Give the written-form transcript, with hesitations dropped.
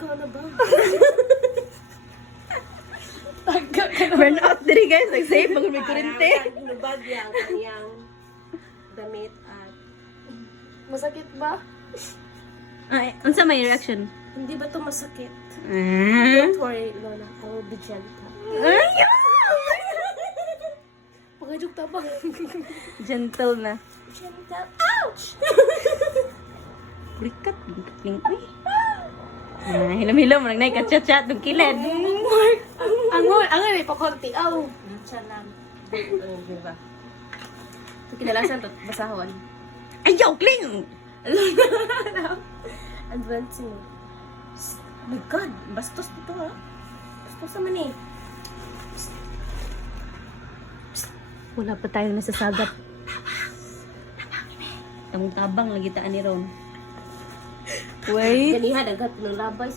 ikaw na ba? Burn out diri guys, nag-save pag may kurente. Nubad yung kanyang damit at... Masakit ba? Ay, unsa may reaction? Hindi ba to masakit? Ah. Don't worry, Lola. I will be gentle. Ay! Pagkajog tabang. Gentle na. Gentle. Ouch! Rikat, ling uy. Ah, hilam-hilam lang nay ka-chat-chat ng kilid. Angon, may pakonti. Aw. Nacha lang. Diba? Ito kinalasan to, basahon. Ayaw, Kling! Advancing. Oh my God! Bastos dito ha. Bastos naman eh. Wala pa tayong nasasagap. Tamang tabang lagi taan ni Ron. Wait. Ganihan, agad ng labay.